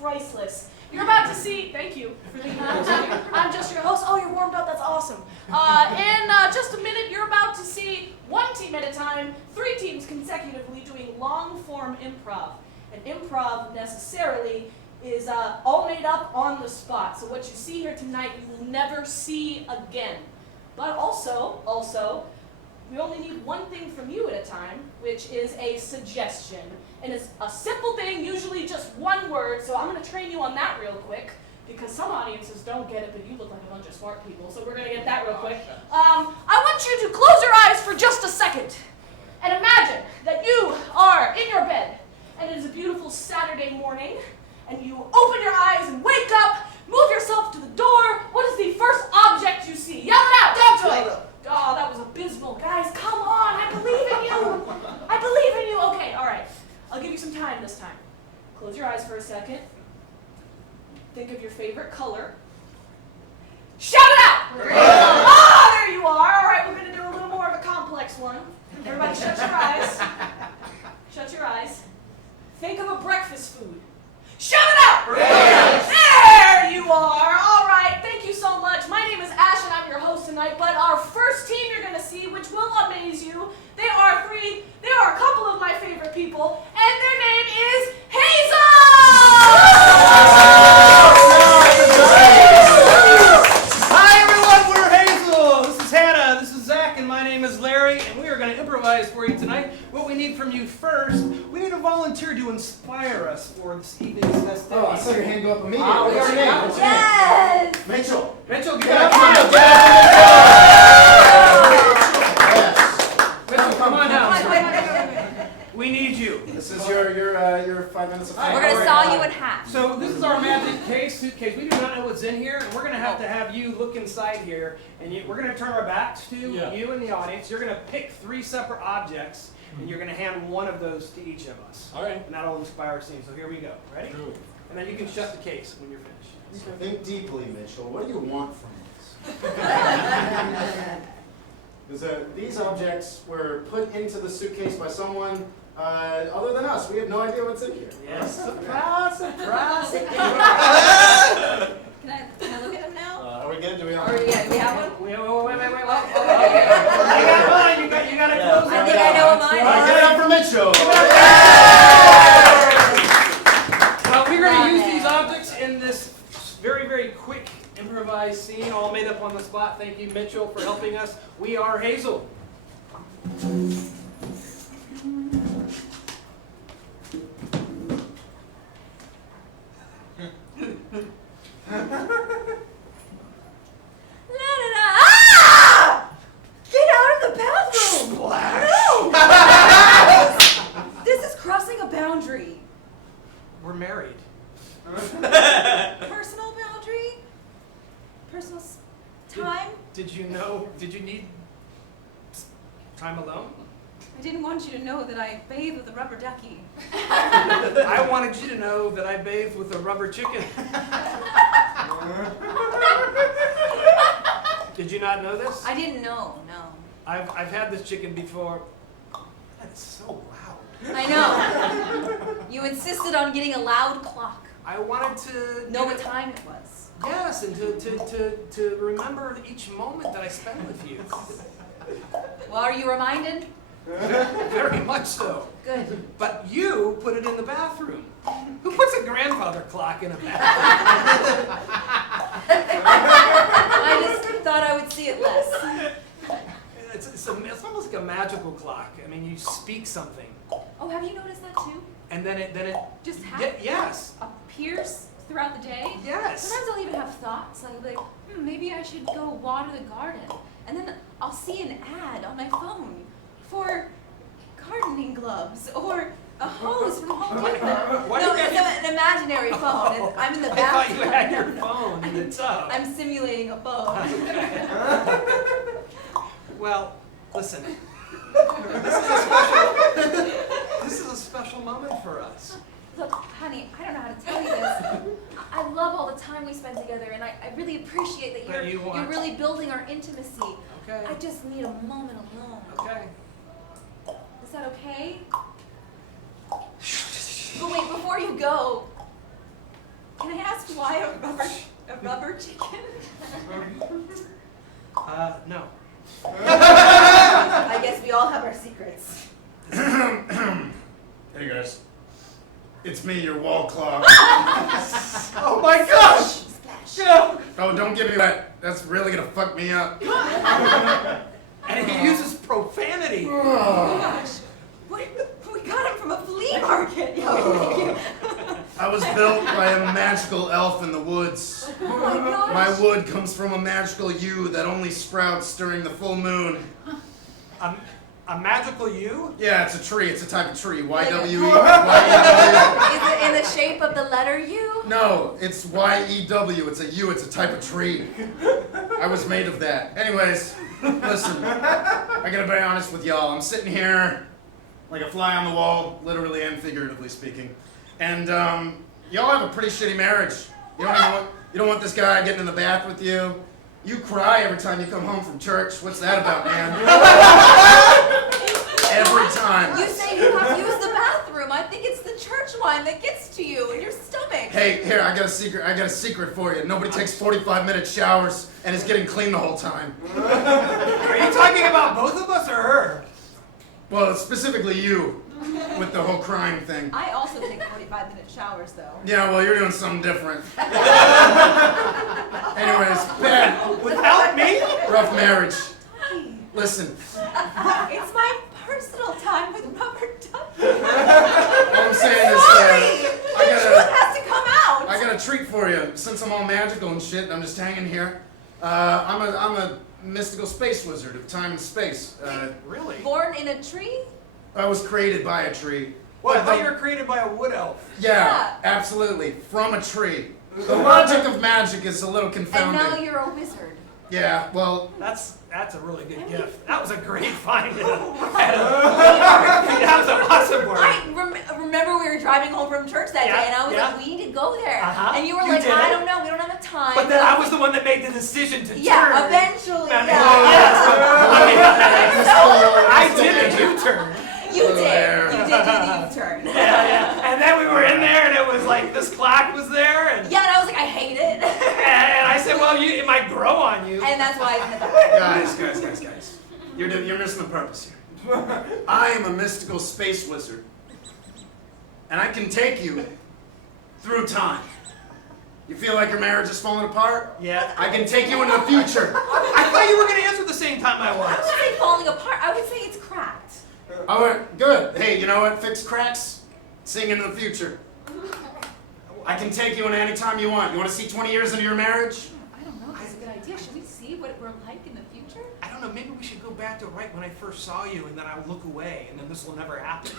priceless. You're about to see, thank you for the I'm just your host. Oh, you're warmed up, that's awesome. In just a minute, you're about to see one team at a time, 3 teams consecutively doing long-form improv. And improv necessarily is all made up on the spot. So what you see here tonight, you will never see again. But also, we only need one thing from you at a time, which is a suggestion. And it's a simple thing, usually just one word, so I'm going to train you on that real quick, because some audiences don't get it, but you look like a bunch of smart people, so we're going to get that real quick. I want you to close your eyes for just a second, and imagine that you are in your bed, and it is a beautiful Saturday morning, and you open your eyes and wake up, move yourself to the door. What is the first object you see? Yell it out, dog toy! Oh, that was abysmal. Guys, come on, I believe in you. I believe in you. Okay, all right. I'll give you some time this time. Close your eyes for a second. Think of your favorite color. Shout it out! Ah, there you are. All right, we're going to do a little more of a complex one. Everybody shut your eyes. Shut your eyes. Think of a breakfast food. Shout it out! There you are. All right, thank you so much. My name is Ash, and I'm your host tonight. But our first team you're going to see, which will amaze you, they are a couple of my favorite people, and their name is Hazel! Hi everyone, we're Hazel. This is Hannah, this is Zach, and my name is Larry, and we are going to improvise for you tonight. What we need from you first, we need a volunteer to inspire us for this evening's festivities. Oh, I saw your hand go up immediately. What's your name? What's your name? Yes! Mitchell. Mitchell, get Yeah, up. come on. Mitchell, come on down. Wait. We need you. This is your 5 minutes of fame. We're going to saw you in half. So this is our magic suitcase. We do not know what's in here, and we're going to have you look inside here, and we're going to turn our backs to you and the audience. You're going to pick 3 separate objects, and you're going to hand one of those to each of us. All right. And that'll inspire a scene. So here we go. Ready? Cool. And then you can shut the case when you're finished. So think deeply, Mitchell. What do you want from us? Because these objects were put into the suitcase by someone other than us. We have no idea what's in here. Yes. Surprise! Surprise! Can I look at him now? Are we good? Do we all? Or, yeah, do we have one? Wait. Okay. You got one. You got to close it. I think I know what mine All right, is. get it up for Mitchell. We're going to use these objects in this very, very quick improvised scene, all made up on the spot. Thank you, Mitchell, for helping us. We are Hazel. Ah! Get out of the bathroom! Splash! No! This is crossing a boundary. We're married. Personal boundary? Personal time? Did you need time alone? I didn't want you to know that I bathe with a rubber ducky. I wanted you to know that I bathe with a rubber chicken. Did you not know this? I didn't know, no. I've had this chicken before. That's so loud. I know. You insisted on getting a loud clock. I wanted to Know what time it was. Yes, and to remember each moment that I spent with you. Well, are you reminded? Very much so. Good. But you put it in the bathroom. Who puts a grandfather clock in a bathroom? I just thought I would see it less. It's almost like a magical clock. I mean, you speak something, Oh, have you noticed that too? and then it Just happens. yes, Appears throughout the day. yes. Sometimes I'll even have thoughts. I'll be like, maybe I should go water the garden. And then I'll see an ad on my phone for gardening gloves or a hose from Home Depot. Why No, do you it's have an imaginary phone. I'm in the I thought you bathroom. had your phone in the tub. I'm simulating a phone. Well, listen. This is a special moment for us. Look, honey, I don't know how to tell you this. I love all the time we spend together, and I really appreciate that But you you're want- really building our intimacy. Okay. I just need a moment alone. Okay. Is that okay? But wait, before you go, Why a rubber chicken? No. I guess we all have our secrets. Hey guys, it's me, your wall clock. Oh my gosh! Oh, don't give me that. That's really gonna fuck me up. And he uses profanity. Oh gosh. We got him from a flea market. Yo, thank you. I was built by a magical elf in the woods. Oh my gosh. My wood comes from a magical yew that only sprouts during the full moon. A magical yew? Yeah, it's a tree. It's a type of tree. Y-W-E. Is it in the shape of the letter U? No, it's Y-E-W. It's a yew. It's a type of tree. I was made of that. Anyways, listen. I gotta be honest with y'all. I'm sitting here like a fly on the wall, literally and figuratively speaking. And y'all have a pretty shitty marriage. You don't want this guy getting in the bath with you. You cry every time you come home from church. What's that about, man? Every time. You say you have to use the bathroom. I think it's the church wine that gets to you in your stomach. Hey, here, I got a secret for you. Nobody takes 45-minute showers and is getting clean the whole time. Are you talking about both of us or her? Well, specifically you, with the whole crying thing. I also take 45-minute showers, though. Yeah, well, you're doing something different. Anyways, Ben, Without me? rough marriage. Hey, Listen, it's my personal time with rubber ducky. all I'm saying is Sorry! The truth has to come out! I got a treat for you. Since I'm all magical and shit, and I'm just hanging here. I'm a mystical space wizard of time and space. Really? Born in a tree? I was created by a tree. Well, I thought you were created by a wood elf. Yeah, absolutely. From a tree. The logic of magic is a little And confounding. now you're a wizard. Yeah, well, That's a really good gift. That was a great find. That was an awesome work. I remember we were driving home from church that Yeah, day, and I was yeah. like, we need to go there. Uh-huh. And you were You like, did I it. don't know, we don't have the time. But then I was the one that made the decision to Yeah, turn. eventually, I mean, yeah. yes. I did a U-turn. You did. there. You did do the U-turn. Yeah. And then we were in there, and it was like this clock was there, and Yeah, and I was like, I hate it. and I said, well, it might grow on you. And that's why I did that. guys. You're missing the purpose here. I am a mystical space wizard. And I can take you through time. You feel like your marriage is falling apart? Yeah. I can take you into the future. I thought you were going to answer the same time I I was. wouldn't say falling apart. I would say it's cracked. All right, good. Hey, you know what? Fix cracks. Sing into the future. I can take you in any time you want. You want to see 20 years into your marriage? I don't know if that's a good idea. Should we see what we're like in the future? I don't know, maybe we should go back to right when I first saw you, and then I'll look away, and then this will never happen.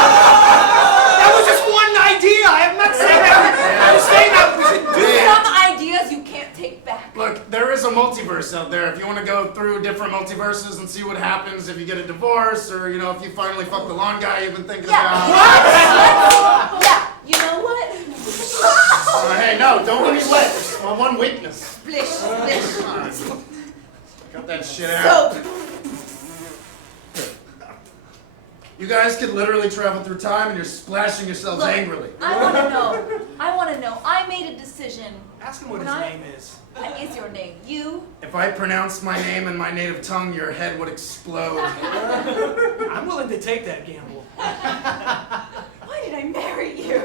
That was just one idea. I'm not saying that. I'm saying that we should do it. Some ideas you can't take back. Look, there is a multiverse out there. If you want to go through different multiverses and see what happens if you get a divorce, or, you know, if you finally fuck the lawn guy you've been thinking about. Yeah, you know what? Hey, no, don't let me wet. It's my one weakness. Splish, splish. Cut that shit out. Soap. You guys could literally travel through time and you're splashing yourselves Look, angrily. I want to know. I made a decision. Ask him what When his I- name is. What is your name? You? If I pronounced my name in my native tongue, your head would explode. I'm willing to take that gamble. Why did I marry you?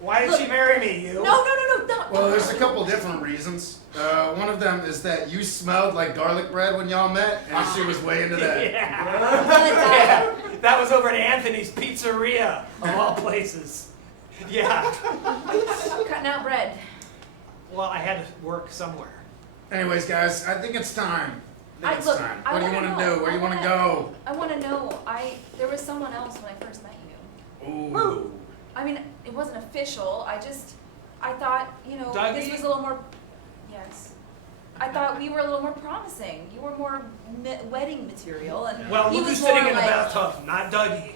Why did Look, she marry me, you? No. Well, there's a couple different reasons. One of them is that you smelled like garlic bread when y'all met, and she was way into that. Yeah. That was over at Anthony's Pizzeria, of all places. Yeah. Cutting out bread. Well, I had to work somewhere. Anyways, guys, I think it's time. I think it's Look, time. I What do you wanna want to know. do? Where do you I want to wanna- go? I want to know. There was someone else when I first met you. Ooh. I mean, it wasn't official. I thought, this Dougie? was a little more. Yes. I thought we were a little more promising. You were more wedding material, and Well, he look was who's sitting more in the like, bathtub, not Dougie.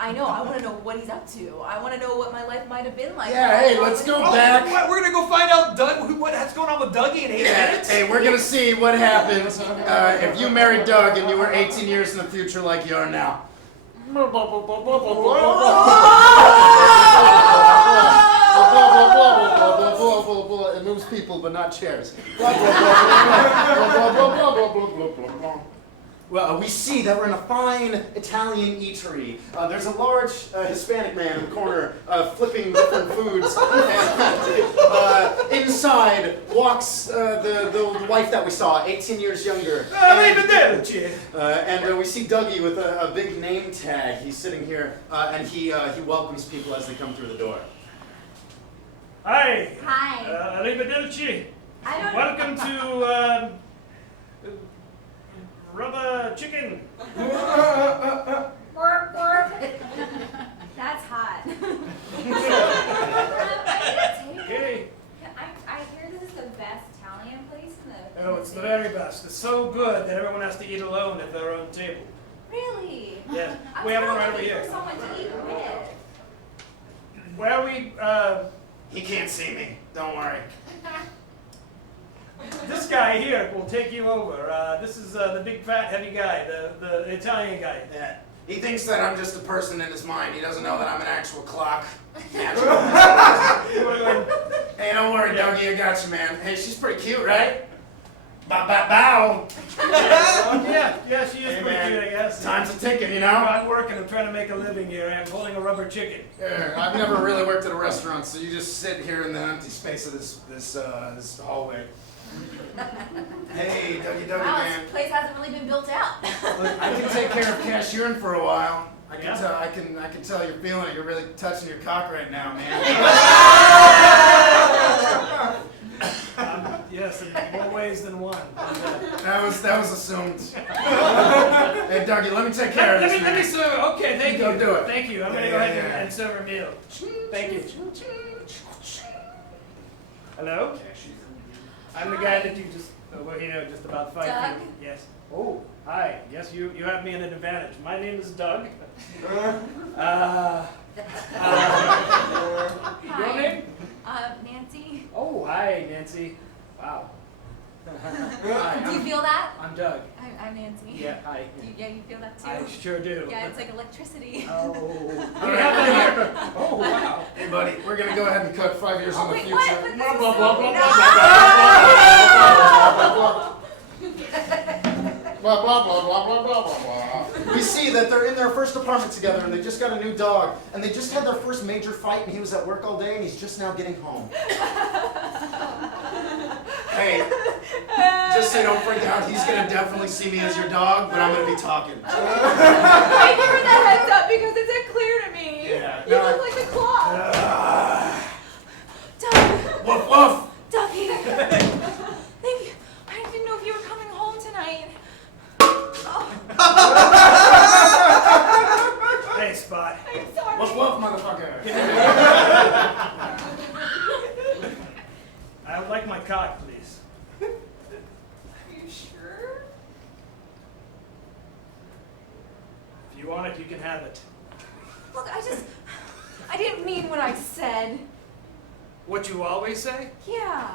I know. I want to know what he's up to. I want to know what my life might have been like. Yeah, hey, let's go back. What, we're gonna go find out what's going on with Dougie in 8 Yeah, minutes? hey, we're gonna see what happens if you married Doug and you were 18 years in the future like you are now. blah. It moves people, but not chairs. Blah, blah, blah, blah, blah, blah, blah, blah, blah, blah, blah. Well, we see that we're in a fine Italian eatery. There's a large Hispanic man in the corner flipping different foods. And, inside walks the wife that we saw, 18 years younger. And we see Dougie with a big name tag. He's sitting here, and he welcomes people as they come through the door. Hi. Hi. Arrivederci. I don't Welcome to Rubber Chicken. That's hot. Okay. I hear this is the best Italian place in the Oh, it's the very best. It's so good that everyone has to eat alone at their own table. Really? Yeah. I We was have one right over looking here. for someone to eat with. Where we, He can't see me. Don't worry. this guy here will take you over. This is the big fat heavy guy, the Italian guy. Yeah. He thinks that I'm just a person in his mind. He doesn't know that I'm an actual clock. Hey, don't worry, Dougie. I got you, man. Hey, she's pretty cute, right? Bow, bow, bow. Yeah, she is Hey, pretty man. cute, I guess. Time's a ticking, you know? I'm working, I'm trying to make a living here. I'm holding a rubber chicken. Yeah, I've never really worked at a restaurant, so you just sit here in the empty space of this hallway. Hey, Dougie, Wow, man. this place hasn't really been built out. Look, I can take care of cashiering for a while. I can Yeah? tell. I can tell you're feeling it. You're really touching your cock right now, man. Yes, in more ways than one. That was assumed. Hey, Dougie, let me take care of this. Let me man. serve. Okay, thank you. Go do it. Thank you. I'm gonna Yeah, go ahead yeah. and serve a meal. Thank you. Hello? I'm the guy that you just, just about 5 Doug? feet. Yes. Oh, hi. Yes, you have me at an advantage. My name is Doug. Your name? Nancy. Oh, hi, Nancy. Wow. Hi, Do you feel that? I'm Doug. I'm Nancy. Yeah, hi. You feel that too? I sure do. Yeah, it's like electricity. Oh. All We right. have that here. Oh, wow. Hey, buddy, we're gonna go ahead and cut 5 years Oh, in the wait, future. what? But this Blah, is blah, so- blah, blah, No! blah, blah, blah, blah, blah, blah, blah, blah, blah, blah. We see that they're in their first apartment together, and they just got a new dog, and they just had their first major fight, and he was at work all day, and he's just now getting home. Hey, just so you don't freak out, he's gonna definitely see me as your dog, but I'm gonna be talking. Thank you for the heads up because it's clear to me. Yeah. You look like the clock. Doug. Woof woof. Dougie. Thank you. I didn't know if you were coming home tonight. Hey, Spot. I'm sorry. Woof woof, motherfucker. I would like my cock, please. Are you sure? If you want it, you can have it. Look, I didn't mean what I said. What you always say? Yeah.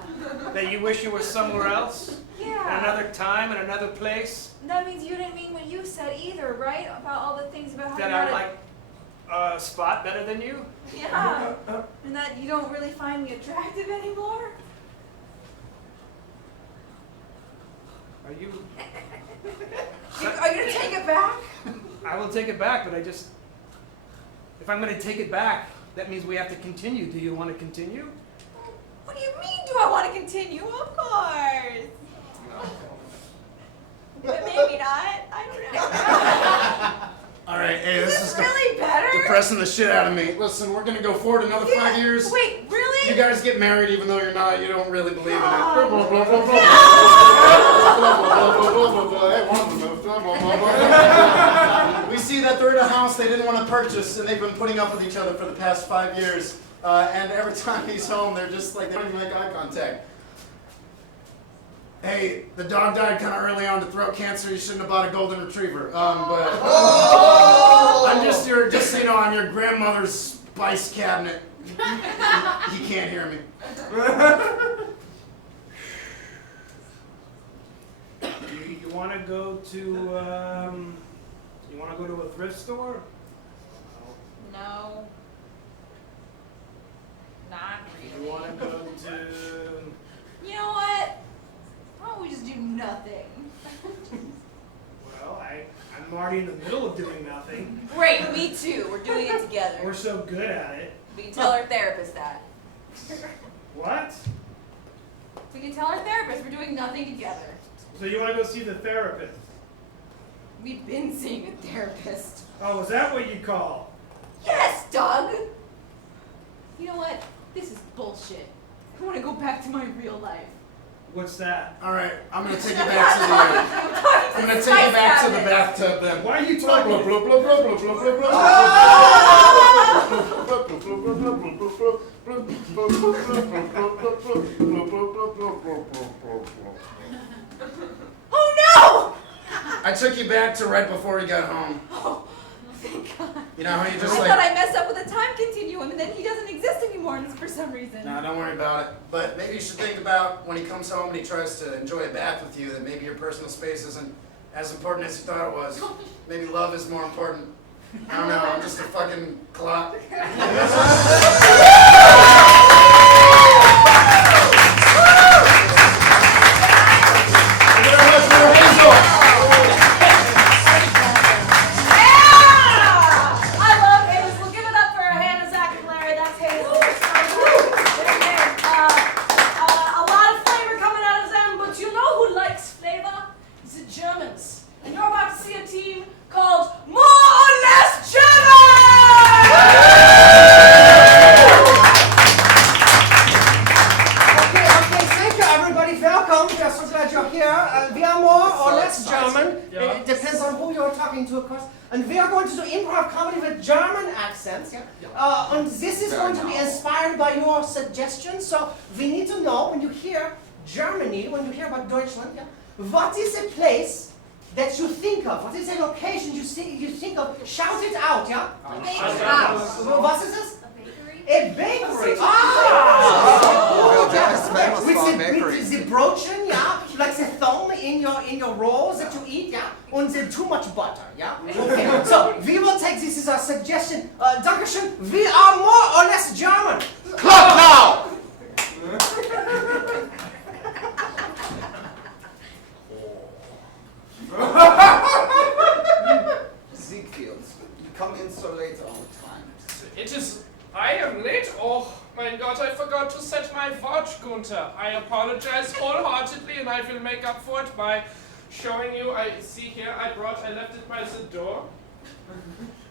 That you wish you were somewhere else? Yeah. Another time and another place? That means you didn't mean what you said either, right? About all the things about how That you're I not like Spot better than you? Yeah. And that you don't really find me attractive anymore? Are you? Are you gonna take it back? I will take it back, but if I'm going to take it back, that means we have to continue. Do you want to continue? What do you mean, do I want to continue? Of course. But maybe not. I don't know. All right, hey, this is really better? depressing the shit out of me. Listen, we're gonna go forward another 5 years. Wait, really? You guys get married even though you're not, you don't really believe in it. We see that they're in a house they didn't want to purchase and they've been putting up with each other for the past 5 years. And every time he's home, they're just like, they don't even make eye contact. Hey, the dog died kind of early on to throat cancer. You shouldn't have bought a golden retriever. I'm just so you know, I'm your grandmother's spice cabinet. He can't hear me. You want to go to a thrift store? No. Not You really. want to go to... You know what? Why don't we just do nothing? Well, I'm already in the middle of doing nothing. Great, me too. We're doing it together. We're so good at it. We can tell our therapist that. What? We can tell our therapist we're doing nothing together. So you want to go see the therapist? We've been seeing a therapist. Oh, is that what you call? Yes, Doug! You know what? This is bullshit. I want to go back to my real life. What's that? All right, I'm gonna take you back to the. I'm gonna take you back to the bathtub then. Why are you talking? Oh no! I took you back to right before he got home. Oh, thank God. You know how you I just thought like. I messed up with the time continuum and then he doesn't exist anymore for some reason. No, don't worry about it. But maybe you should think about when he comes home and he tries to enjoy a bath with you, that maybe your personal space isn't as important as you thought it was. Maybe love is more important. I don't know, I'm just a fucking clock. I love Hazel. We'll give it up for Hannah, Zach, and Larry. That's Hazel. A lot of flavor coming out of them, but you know who likes flavor? It's the Germans. And you're about to see a team called More or Less German! Okay, thank you everybody. Welcome. We are so glad you're here. We are more or less German. Yeah. It depends on who you're talking to, of course. And we are going to do improv comedy with German accents. Yeah? And this is going to be inspired by your suggestions. So we need to know when you hear Germany, when you hear about Deutschland, yeah, what is a place that you think of? What is a location you think of? Shout it out, yeah? What is this? A bakery. Well, that is famous With for the, bakeries. with the brochen, yeah, like the thumb in your rolls that you eat, yeah, and the too much butter, yeah. Okay. So we will take this as a suggestion. Dankeschön. We are more or less German. Clock now! Siegfried, you come in so late all the time. It is. I am late. Oh my God! I forgot to set my watch, Gunther. I apologize wholeheartedly, and I will make up for it by showing you. I see here. I left it by the door.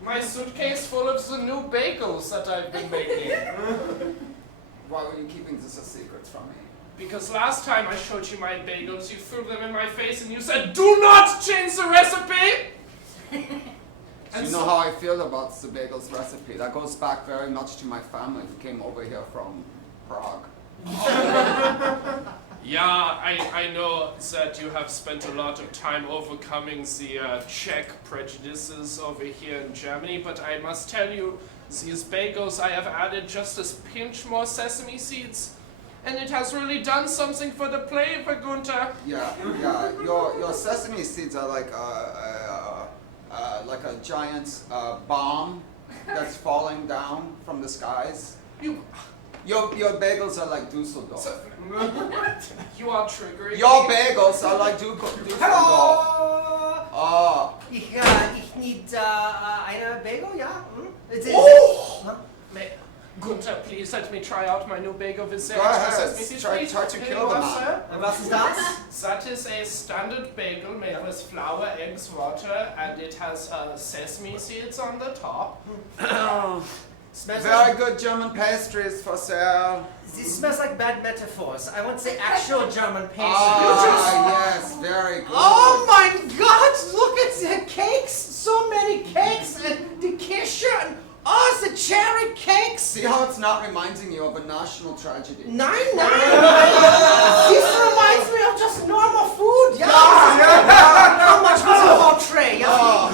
My suitcase full of the new bagels that I've been making. Why were you keeping this a secret from me? Because last time I showed you my bagels, you threw them in my face and you said, "Do not change the recipe." Do you know how I feel about the bagels recipe? That goes back very much to my family who came over here from Prague. Yeah, I know that you have spent a lot of time overcoming the Czech prejudices over here in Germany, but I must tell you, these bagels I have added just a pinch more sesame seeds, and it has really done something for the flavor, Gunther. Yeah. Your sesame seeds are like a giant bomb that's falling down from the skies. Your bagels are like Dusseldorf. You are triggering Your me. bagels are like Dusseldorf. Hello. Oh. Ich need eine Bagel, yeah. It's Gunther, please let me try out my new bagel with the Go extra ahead. sesame seeds, Try please. to Here kill you the are, man. sir. Was ist das? That is a standard bagel made with flour, eggs, water, and it has sesame seeds on the top. Smells Very like, good German pastries for sale. this smells like bad metaphors. I want to say actual German pastry. Ah, yes, very good. Oh my God! Look at the cakes! So many cakes and the Kirche and all the cherry cakes. See how it's not reminding you of a national tragedy? Nine. This reminds me of just normal food. Yeah. How much was a whole tray? Yeah.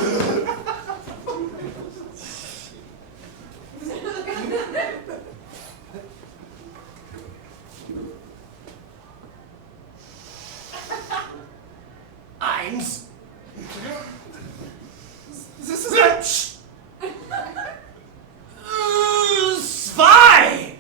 Eins. This is like... Zwei.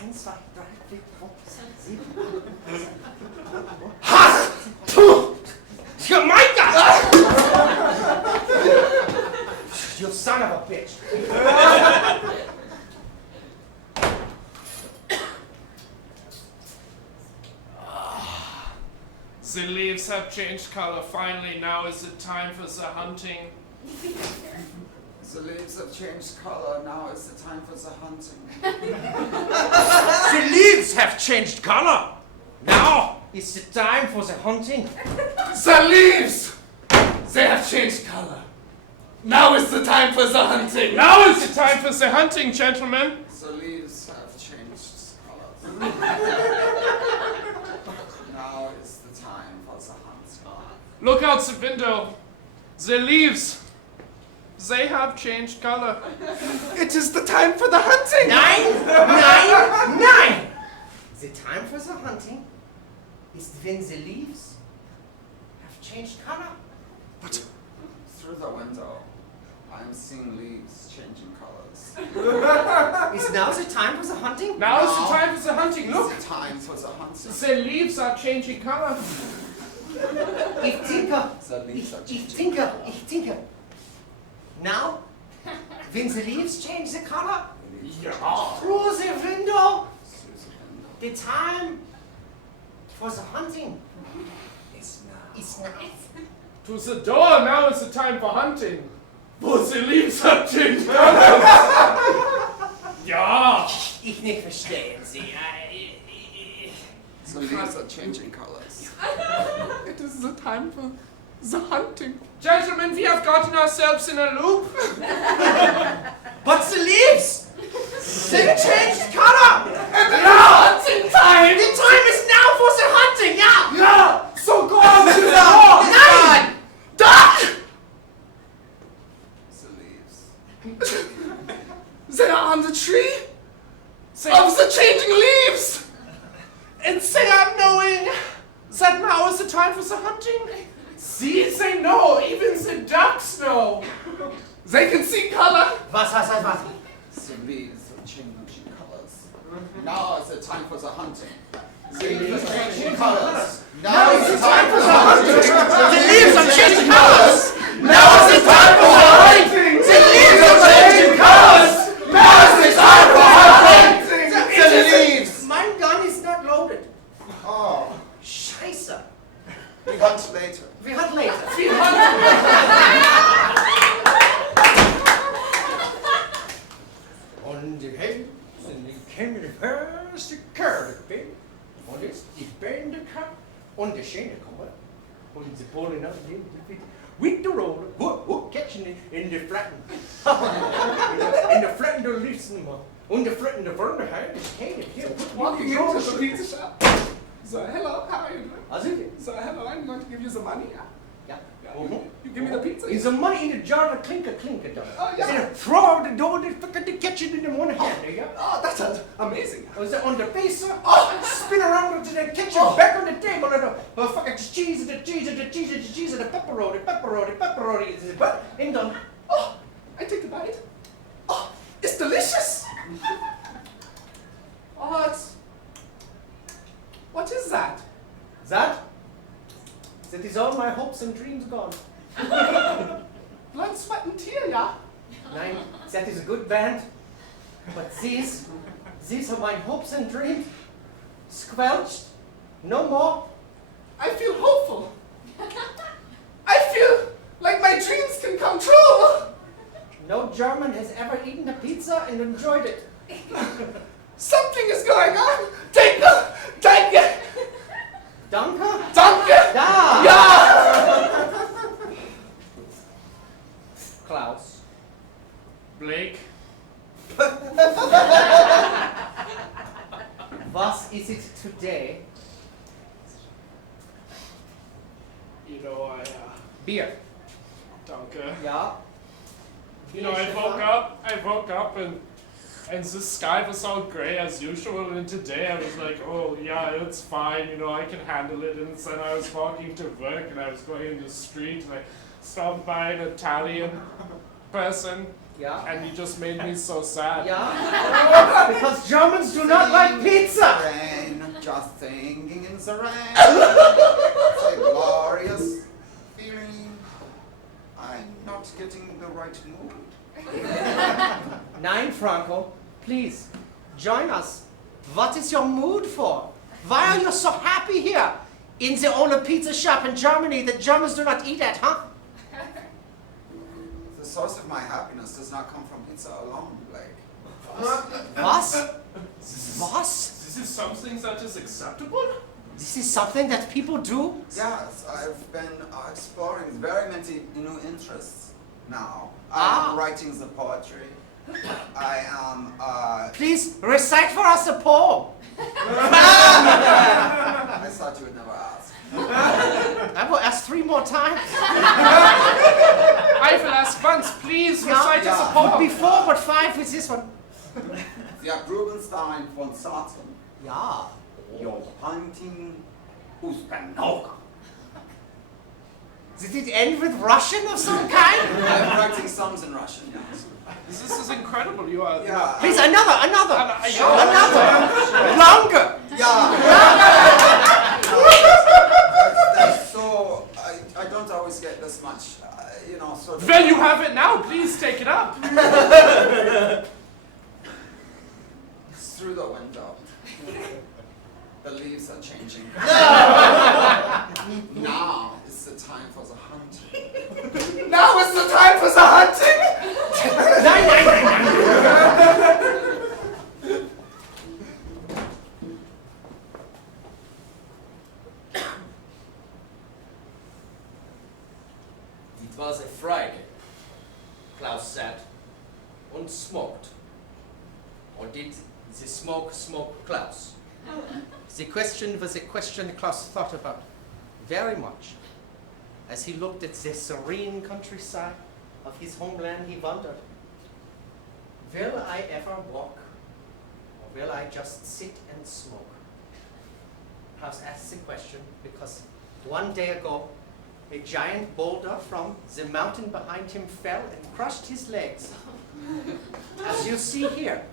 1, 2, 3, 4, 5, 6, 7. Ha! Phew! Oh my God! You son of a bitch. The leaves have changed color. Finally, now is the time for the hunting. The leaves have changed color. Now is the time for the hunting. The leaves have changed color. Now is the time for the hunting. The leaves! They have changed color. Now is the time for the hunting. Now is the time for the hunting, gentlemen. The leaves have changed colors. Now is the time for the hunting. Look out the window. The leaves, they have changed color. It is the time for the hunting. 9, 9, 9. The time for the hunting is when the leaves have changed color. Through the window, I am seeing leaves changing colors. Is now the time for the hunting? Now is the time for the hunting. Look, It's time for the hunting. the leaves are changing color. Ich tinker. The leaves are Ich changing tinker. color. Ich tinker. Now, when the leaves change the color, through the window, the time for the hunting is now. To the door, now is the time for hunting. But the leaves have changed color. Ja. Ich nicht verstehen Sie. The leaves are changing colors. It is the time for the hunting. Gentlemen, we have gotten ourselves in a loop. But the leaves, they changed color. Hunting time! The time is now for the hunting. Yeah. Yeah! So go on to the Nein. Duck! The leaves. They are on the tree They, of the changing leaves! and they are knowing that now is the time for the hunting. See, they know. Even the ducks know. They can see color! Was? The leaves are changing colors. Now is the time for the hunting. The leaves are changing colors. Now is the time for the hunting. The leaves are changing colors. Now is the time for the hunting! The leaves are changing colors. Now is the time for hunting! The leaves. My gun is not loaded. Oh, Scheiße. We hunt later. We hunt later. Und die Hände sind die kännerhörste Körbe. Und jetzt die Bände und die Schäne kommen. Und sie pulling up with the roller, catching it in the flatten. In the flatten the listen. Und the flatten the burner hand is handed here. Walking into the pizza shop. So, hello, how are you doing? How's it? So, hello, I'm going to give you some money. Yeah. You give me the pizza? Is the money in the jar of clinker done? Oh, yeah. And throw out the door, they catch it in the one hand. There you go. Oh, that sounds amazing. Was it on the face, sir? Oh, spin around to the kitchen, back on the table, and the fucking cheese, the pepperoni, but ain't done. Oh, I take a bite. Oh, it's delicious. What is that? That is all my hopes and dreams gone. Blood, sweat, and tear, yeah? Nein, that is a good band, but these are my hopes and dreams. Squelched, no more. I feel hopeful. I feel like my dreams can come true. No German has ever eaten a pizza and enjoyed it. Something is going on. Take it. Danke? Danke. Da! Yeah. Klaus. Blake, Was is it today? you know, Beer. Danke. Yeah. You know, I woke up and the sky was all gray as usual, and today I was like, oh yeah, it's fine, you know, I can handle it. And then I was walking to work and I was going in the street and I stopped by an Italian person Yeah? And you just made me so sad. Yeah? Because Germans do not like pizza! Rain, just singing in the rain. It's a glorious feeling. I'm not getting the right mood. Nein, Franco, please, join us. What is your mood for? Why are you so happy here? In the only pizza shop in Germany that Germans do not eat at, huh? The source of my happiness does not come from pizza alone, Blake. Was? Was? This is something that is acceptable? This is something that people do? Yes, I've been exploring very many new interests now. Ah. I'm writing the poetry. I am, Please, recite for us a poem. I thought you would never ask. I will ask 3 more times. I will ask once, please recite us a Would poem. be 4, but 5 with this one. Der Grubenstein von Satan. Ja. Your hunting Uspenauka. Did it end with Russian of some kind? I'm writing songs in Russian, yes. This is incredible. You are. Yeah. Please, another. Sure. Another. Longer. Yeah. That's so. I don't always get this much, sort of. Well, you have it now. Please take it up. It's through the window. The leaves are changing. Now is the time for the hunting. Now is the time for the hunting! Nein. It was a Friday, Klaus said, and smoked. Or did the smoke Klaus? The question was a question Klaus thought about very much. As he looked at the serene countryside of his homeland, he wondered, will I ever walk, or will I just sit and smoke? Klaus asked the question because one day ago, a giant boulder from the mountain behind him fell and crushed his legs, as you see here.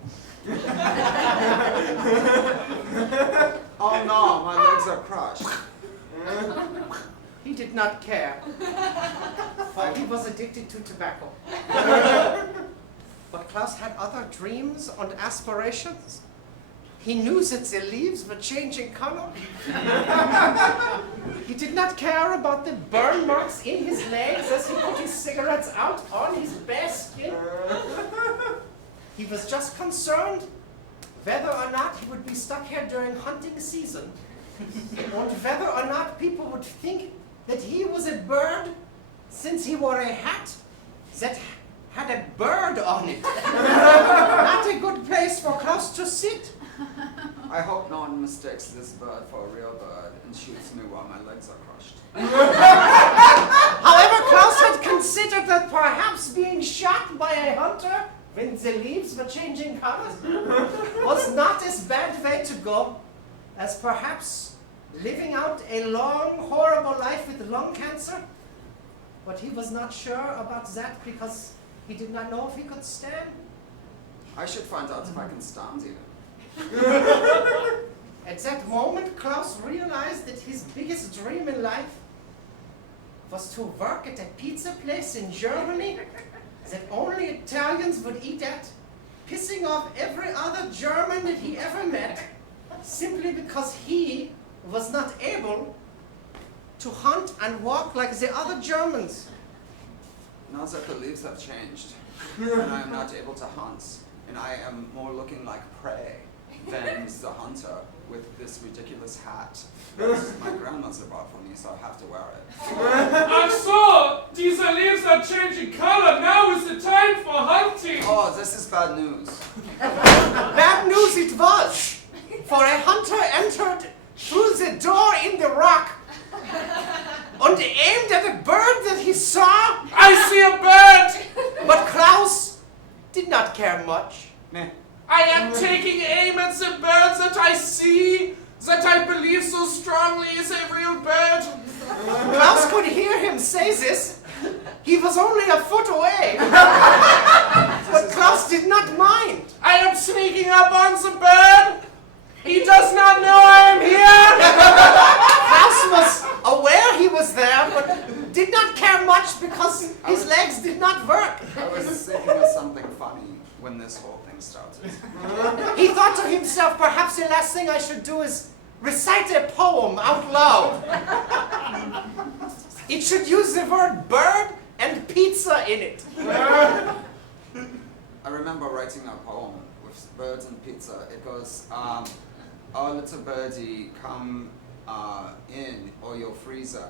Oh no, my legs are crushed. He did not care, for he was addicted to tobacco. But Klaus had other dreams and aspirations. He knew that the leaves were changing color. He did not care about the burn marks in his legs as he put his cigarettes out on his bare skin. He was just concerned whether or not he would be stuck here during hunting season, and whether or not people would think that he was a bird since he wore a hat that had a bird on it. Not a good place for Klaus to sit. I hope no one mistakes this bird for a real bird and shoots me while my legs are crushed. However, Klaus had considered that perhaps being shot by a hunter when the leaves were changing colors was not as bad way to go as perhaps living out a long, horrible life with lung cancer. But he was not sure about that because he did not know if he could stand. I should find out if I can stand even. At that moment, Klaus realized that his biggest dream in life was to work at a pizza place in Germany that only Italians would eat at, pissing off every other German that he ever met, simply because he was not able to hunt and walk like the other Germans. Now that the leaves have changed, and I am not able to hunt, and I am more looking like prey than the hunter with this ridiculous hat that my grandmother bought for me, so I have to wear it. Ach so, diese leaves are changing color. Now is the time for hunting. Oh, this is bad news. Bad news it was, for a hunter entered through the door in the rock and aimed at a bird that he saw. I see a bird. But Klaus did not care much. Meh. I am taking aim at the bird that I see, that I believe so strongly is a real bird. Klaus could hear him say this He was only a foot away. But Klaus did not mind. I am sneaking up on the bird. He does not know I am here. Klaus was aware he was there, but did not care much because his legs did not work. I was thinking of something funny when this whole thing started. He thought to himself, perhaps the last thing I should do is recite a poem out loud. It should use the word bird and pizza in it. I remember writing a poem with birds and pizza. It goes, oh little birdie, come in or you'll freezer.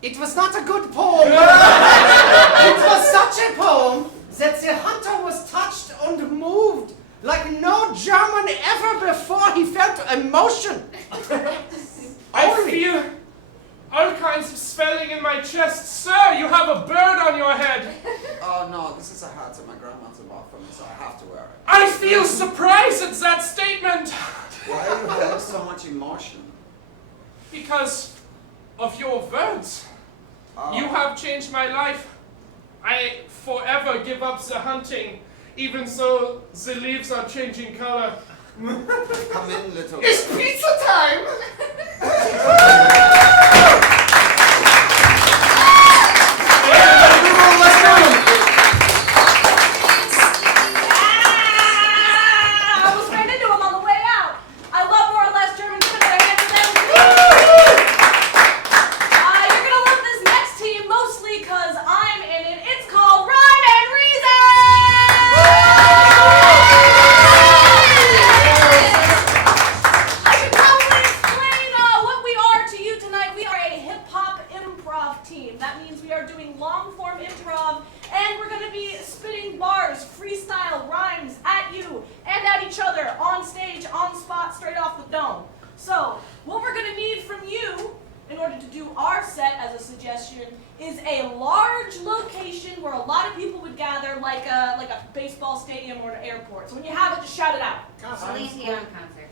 It was not a good poem. It was such a poem that the hunter was touched and moved like no German ever before. He felt emotion. I feel all kinds of swelling in my chest. Sir, you have a bird on your head. Oh no, this is a hat that my grandmother bought for me, so I have to wear it. I feel surprise at that statement. Why do you have so much emotion? Because of your words. Oh. You have changed my life. I forever give up the hunting, even though the leaves are changing color. Come in, little It's bird. pizza time! I almost ran into him on the way out. I love more or less German. Give it a hand to them. You're gonna love this next team mostly because I'm in it. It's called Rhyme and Reason. I should probably explain what we are to you tonight. We are a hip-hop improv team. That means we are doing long-form improv, and we're going to be spitting bars, freestyle rhymes at you and at each other on stage, on spot, straight off the dome. So, what we're going to need from you in order to do our set as a suggestion is a large location where a lot of people would gather, like a baseball stadium or an airport. So when you have it, just shout it out. Celine Dion concert.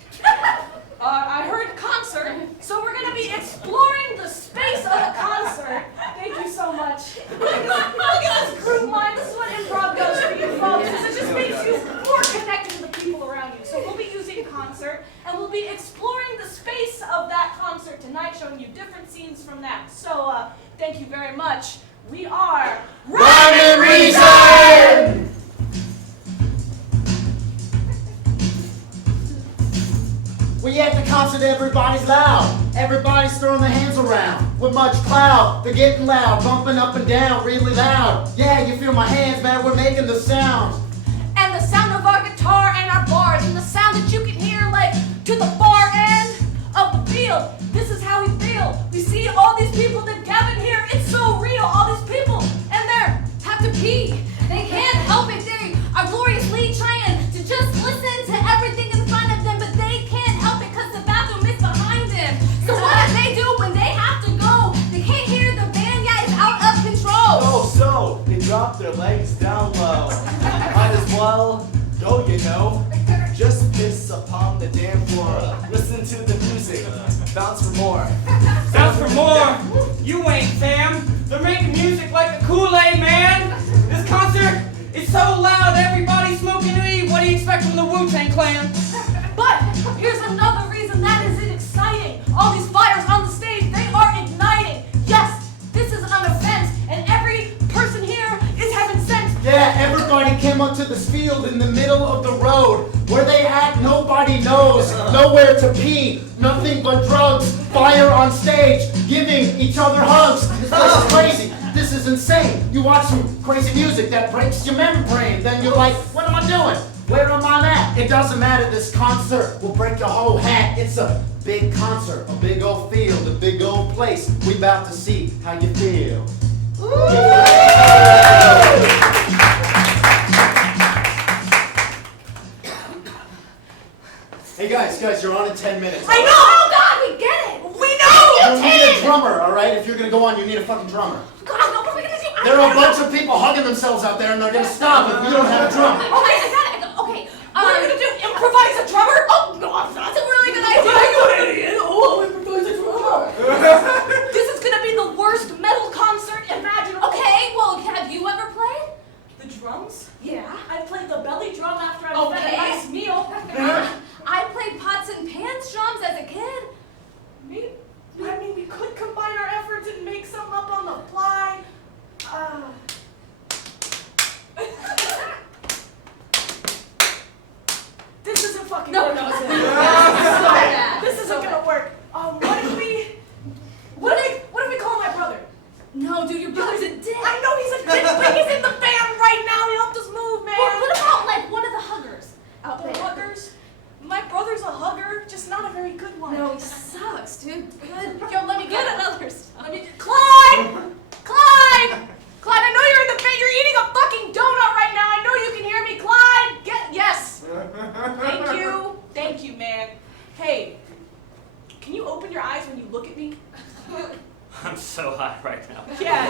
I heard concert, so we're going to be exploring the space of a concert. Thank you so much. Look at this group line. This is what improv does for you folks. It just makes you more connected to the people around you. So we'll be using concert, and we'll be exploring the space of that concert tonight, showing you different scenes from that. So thank you very much. We are Rhyme and Reason! We at the concert, everybody's loud. Everybody's throwing their hands around. With much cloud, they're getting loud, bumping up and down really loud. Yeah, you feel my hands, man, we're making the sound. and the sound of our guitar and our bars, and the sound that you can hear like to the far end of the field. This is how we feel. We see all these people that gathered here. It's so real. All these people, and they have to pee. They can't help it. They are gloriously trying to just listen to everything in front of them, but they can't help it because the bathroom is behind them. So what do they do when they have to go? They can't hear the band. Yeah, it's out of control. Oh, so they drop their legs down low. Might as well go, you know. Just piss upon the damn floor. Listen to the music. Bounce for more. Sounds for more. You ain't Sam. They're making music like the Kool-Aid Man. This concert is so loud, everybody's smoking weed. What do you expect from the Wu-Tang Clan? But here's another reason that is exciting. All these fires on the stage, they are igniting. Yes, this is an event, and every person here is heaven sent. Yeah, everybody came up to this field in the middle of the road. Where they at, nobody knows. Nowhere to pee, nothing but drugs. Fire on stage, giving each other hugs. This place is crazy. This is insane. You watch some crazy music that breaks your membrane. Then you're like, what am I doing? Where am I at? It doesn't matter. This concert will break your whole hat. It's a big concert, a big old field, a big old place. We about to see how you feel. Hey guys, you're on in 10 minutes. I know! Oh God, we get it! We know! You need a drummer, alright? If you're gonna go on, you need a fucking drummer. God, no, what are we gonna do? There are a bunch of people hugging themselves out there and they're gonna stop if you don't have a drummer. Okay, I got it. Okay, what are we gonna do? Improvise a drummer? Oh no, that's a really good idea. You idiot! Oh, improvise a drummer. This is gonna fucking No, work. no, This it's isn't- so bad. This isn't gonna work. What if we call my brother? No, dude, your brother's a dick. I know he's a dick, but he's in the van right now. He helped us move, man. Or what about like one of the huggers out The there? huggers? My brother's a hugger, just not a very good one. No, he sucks, dude. Good. Yo, let me Get get another stuff. Clyde! Clyde! Clyde, I know you're in the van. You're eating a fucking donut right now. I know you can hear me. Clyde! Yes! Thank you. Thank you, man. Hey, can you open your eyes when you look at me? I'm so high right now. Yeah.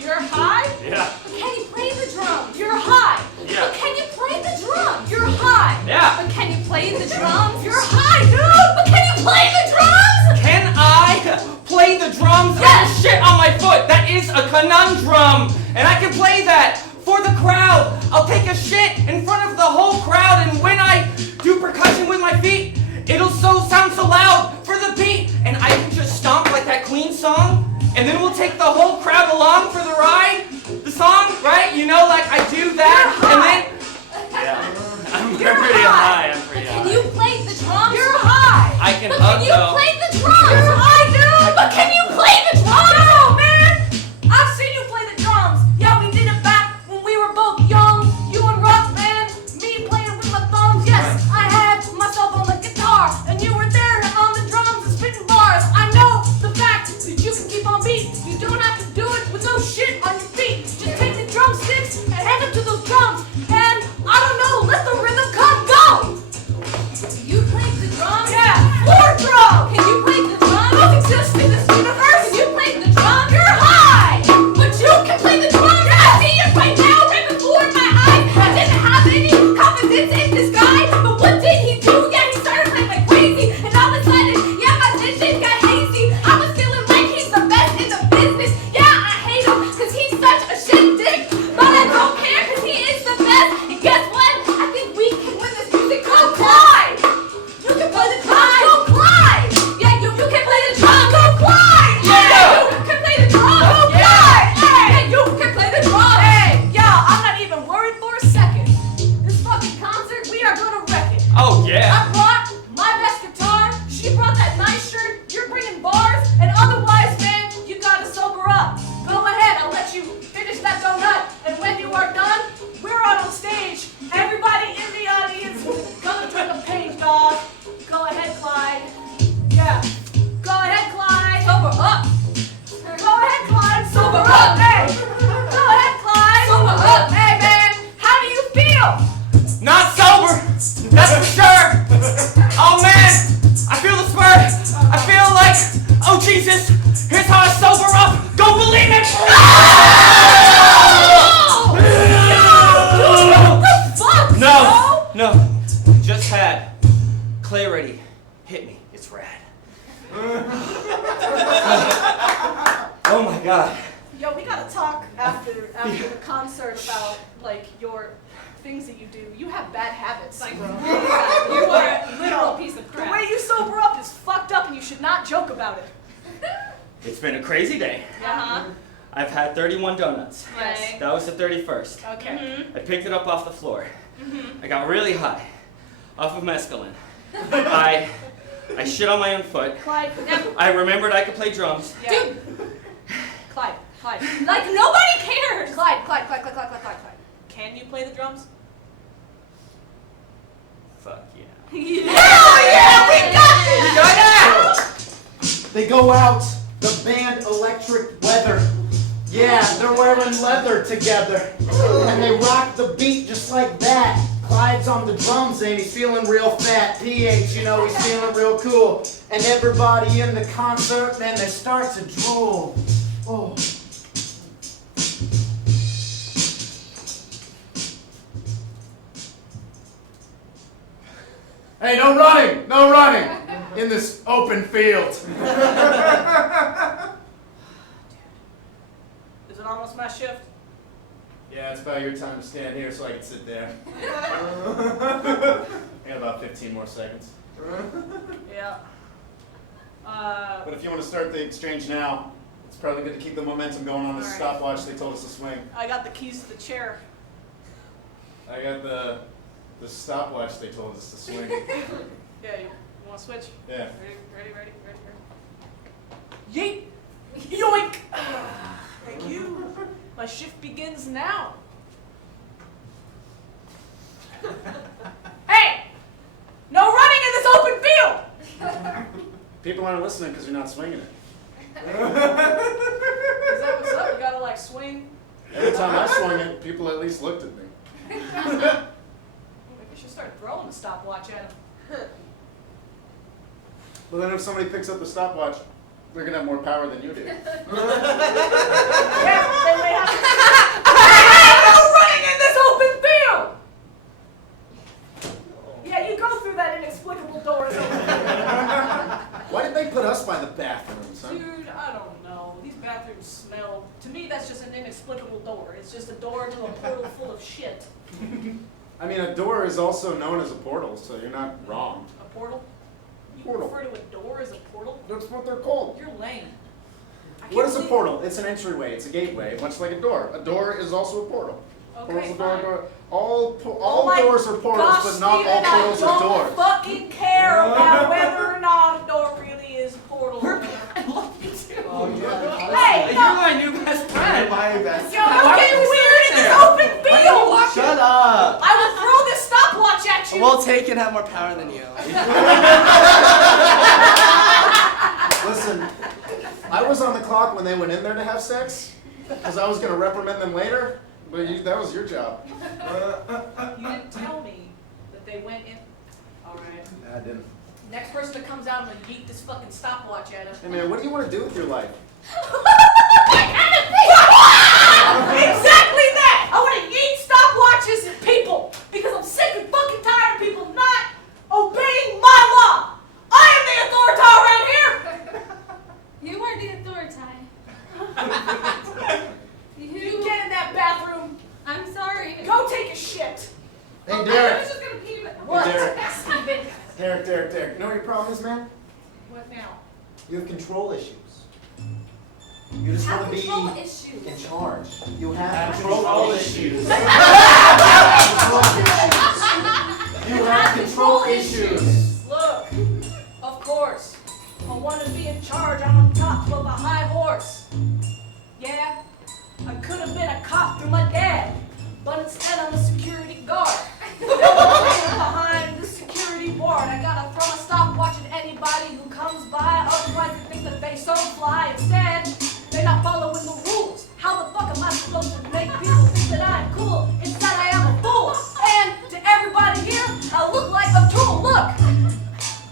You're high? Yeah. But can you play the drums? You're high. Yeah. But can you play the drums? You're high. Yeah. But can you play the drums? You're high, dude. But can you play the drums? Can I play the drums? Yes. I have shit on my foot. That is a conundrum. And I can play that for the crowd. I'll take a shit in front of the whole crowd, and when I do percussion with my feet, it'll sound so loud for the beat. And I can just stomp like that Queen song, and then we'll take the whole crowd along for the ride. The song, right? You know, like I do that, and then... Yeah. I'm pretty high. I'm pretty high. Can you play the drums? You're high. I can But hug can you though. play the drums? You're high, dude. But can you play the drums? No, man. I've seen you play the drums. Yeah, we did it back when we were both young. You and Rock's band, me playing with my thumbs. Yes, I had myself on the guitar, and you were there on the drums and spitting bars. I know the fact that you can keep on beat. You don't have to do it with no shit on your feet. Just take the drumsticks and hand them to those drums, and I don't know, let the rhythm come go. You play the drums? Yeah, floor drum. Can you play the drums? Those exist in this universe. Can you play the drums? You're high. But you can play the drums! I see it right now, right before my eyes! I didn't have any confidence in this guy, but what did he do? Yeah, he started playing like crazy, and all of a sudden, yeah, my vision got hazy. I was feeling like he's the best in the business. Yeah, I hate him, cause he's such a shit dick, but I don't care, cause he is the best. And guess what? I think we can win this music. Go Clyde! You can play the drums! Go Clyde! Yeah, you can play the drums! Go Clyde! Yeah, you can play the drums! Go Clyde! Yeah, you can play the drums! Hey, yeah, I'm not even worried for a second. This fucking concert, we are gonna wreck it. Oh yeah. I brought my best guitar, she brought that nice shirt, you're bringing bars, and otherwise, man, you gotta sober up. Go ahead, I'll let you finish that donut, and when you are done, we're on stage. Everybody in the audience is gonna turn the page, dog. Go ahead, Clyde. Yeah. Go ahead, Clyde. Sober up! Go ahead, Clyde. Sober up. Hey. Go ahead, Clyde. Sober up. Hey, man. How do you feel? Not sober. That's for sure. Oh man, I feel the spurt. I feel like, oh Jesus, here's how I sober up. Don't believe it. Fuck, No, no, just had clarity hit me. It's rad. Oh my God. Yo, we gotta talk after the concert about like your things that you do. You have bad habits, bro. You are a literal piece of The crap. way you sober up is fucked up, and you should not joke about it. It's been a crazy day. Uh-huh. I've had 31 donuts. Yes. That was the 31st. Okay. I picked it up off the floor. I got really high off of mescaline. I shit on my own foot. Clyde. I remembered I could play drums. Yeah. Dude, Clyde. like nobody cares! Clyde. Can you play the drums? Fuck yeah. Hell yeah, we got this! They go out, the band Electric Weather. Yeah, they're wearing leather together. And they rock the beat just like that. Clyde's on the drums and he's feeling real fat. PH, you know, he's feeling real cool. And everybody in the concert, then they start to drool. Oh. Hey, no running! No running! In this open field. Is it almost my shift? Yeah, it's about your time to stand here so I can sit there. I got about 15 more seconds. Yeah. But if you want to start the exchange now, it's probably good to keep the momentum going on this Alright. stopwatch they told us to swing. I got the keys to the chair. I got the The stopwatch they told us to swing. Yeah, you want to switch? Yeah. Ready. Yeet! Yoink! Thank you. My shift begins now. Hey! No running in this open field! People aren't listening because you're not swinging it. Is that what's up? You gotta like swing. Every time I swung it, people at least looked at me. Maybe you should start throwing the stopwatch at him. Well, then if somebody picks up the stopwatch, they're gonna have more power than you do. Yeah, they may have no running in this open field! Yeah, you go through that inexplicable door. Why did they put us by the bathrooms, huh? Dude, I don't know. These bathrooms smell. To me, that's just an inexplicable door. It's just a door to a portal full of shit. I mean, a door is also known as a portal, so you're not wrong. A portal? You Portal. refer to a door as a portal? That's what they're called. You're lame. I What can't is a believe- portal? It's an entryway. It's a gateway, much like a door. A door is also a portal. Okay, Portal's a fine. door. Oh All my doors are portals, gosh, but not all Steven, portals I are don't doors. fucking care about whether or not a door really is a portal. I love you too. Hey, You're no, my new best friend. My best. yo, don't get weird in this open field. Shut up! I will throw this stopwatch at you. We'll take and have more power than you. Listen, I was on the clock when they went in there to have sex, because I was going to reprimand them later, but that was your job. You didn't tell me that they went in. All right. I didn't. Next person that comes out, I'm gonna yeet this fucking stopwatch at him. Hey man, what do you want to do with your life? Exactly that! I want to yeet stopwatches at people because I'm sick and fucking tired of people not obeying my law. I am the authority around here. You are the authority. You get in that bathroom. I'm sorry. Go take a shit. Hey I Derek. was just gonna pee. What? Derek. Steven. Derek. You know what your problem is, man? What now? You have control issues. You just want to be Control issues. in charge. You have control issues. You have control issues. Look, of course, I want to be in charge. I'm on top of a high horse. Yeah, I could have been a cop through my dad, but instead I'm a security guard. Behind the security board, I gotta throw a stopwatch at anybody who comes by. Otherwise, they think that they so fly. Instead, they're not following the rules. How the fuck am I supposed to make people think that I'm cool? Instead, I am a fool. And to everybody here, I look like a tool. Look,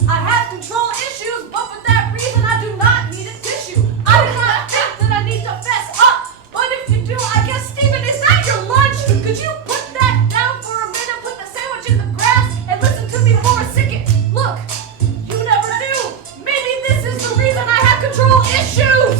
I have control issues, but for that reason, I do not need a tissue. I do not think that I need to fess up. But if you do, I guess, Steven, is that your lunch? Could you put that down for a minute, put the sandwich in the grass, and listen to me for a second? Look, you never knew. Maybe this is the reason I have control issues.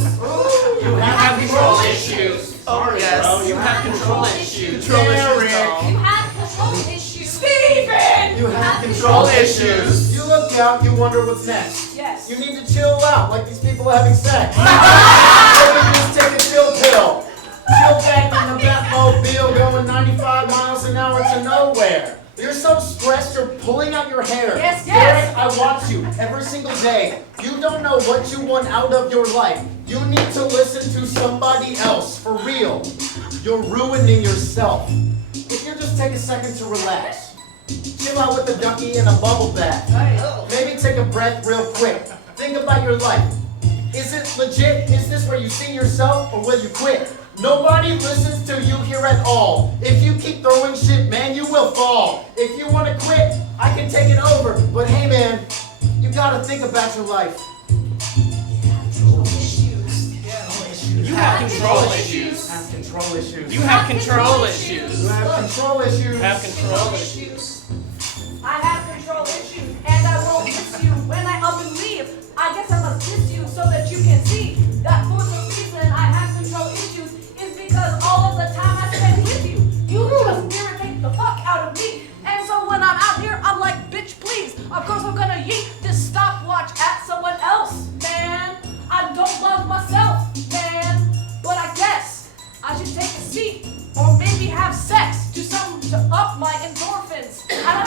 You have control issues. Oh yes. Bro, you have control issues. Control issues, You doll. have control issues. Steven! You have control issues. You look out, you wonder what's next. Yes. You need to chill out like these people are having sex. Maybe just take a chill pill. Chill back in the Batmobile going 95 miles an hour to nowhere. You're so stressed you're pulling out your hair. Yes, Derek, I watch you every single day. You don't know what you want out of your life. You need to listen to somebody else, for real. You're ruining yourself. If you just take a second to relax, chill out with a ducky in a bubble bath. Maybe take a breath real quick. Think about your life. Is it legit? Is this where you see yourself, or will you quit? Nobody listens to you here at all. If you keep throwing shit, man, you will fall. If you want to quit, I can take it over. But hey, man, you gotta think about your life. You have control issues. Have control issues. You have control issues. You have control issues. You have control issues. I have control issues, and I won't miss you when I up and leave. I guess I must kiss you so that you can see that for the reason I have control issues is because all of the time I spend with you, you just irritate the fuck out of me. And so when I'm out here, I'm like, bitch, please. Of course I'm gonna yeet this stopwatch at someone else, man. I don't love myself, man. But I guess I should take a seat or maybe have sex, do something to up my endorphins. I